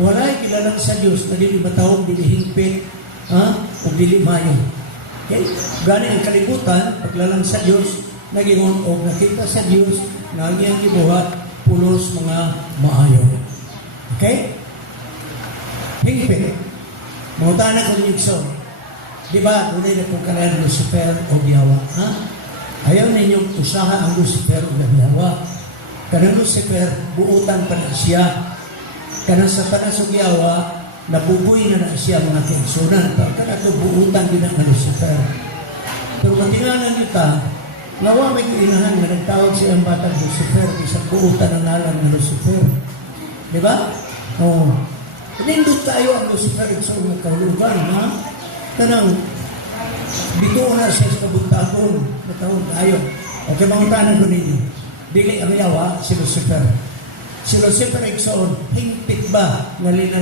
Walay kilalang sa Dios na dili batawong dili hingpit, o dili mayo. Okay? Gani ang kalibutan paglalang sa Dios nagingon og nakita sa Dios na ang iyang gibuhat pulos mga maayo. Okay? Hingpit. Mangutana ko ninyo so. Di ba, tunay na kung kalayan Lucifer o Giyawa, ayaw ninyong usaha ang Lucifer o Giyawa. Kanang Lucifer, buutan pa na siya. Kanang Satanas o Giyawa, nabubuhay na siya mga kaigsunan. Kanang ito, buutan din ang Lucifer. Pero matinganan kita, nawa may kuinahan na nagtawag siya ang batang Lucifer, isang buutan ang alam ng Lucifer. Di ba? Oo. Nindot tayo ang Lucifer sa mga kahulugan, Kanang, dito na siya sa kabuntagon, natawag tayo. Okay, mangutanan ko ninyo. Dili ang yawa, si Lucifer. Si Lucifer, hingpit ba,